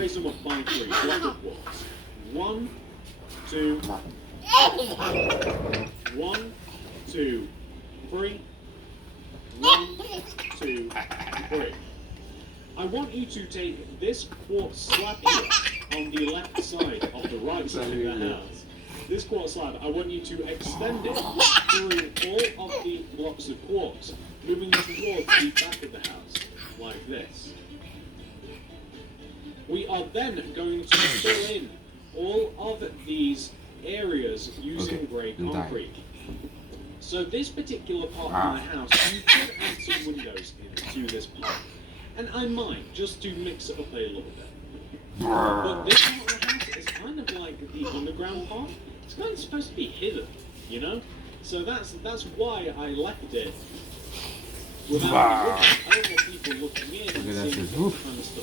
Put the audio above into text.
place them up by 3, block of quartz. 1, 2, 1, 2, 3. 1, 2, 3. I want you to take this quartz slab here on the left side of the right side of the house. This quartz slab, I want you to extend it through all of the blocks of quartz, moving towards the back of the house, like this. We are then going to fill in all of these areas using grey concrete. So this particular part of the house, you could add some windows into this part. And I might, just to mix it up a little bit. But this part of the house is kind of like the underground part. It's kind of supposed to be hidden, you know? So that's why I left it without I don't want people looking in and seeing what kind of stuff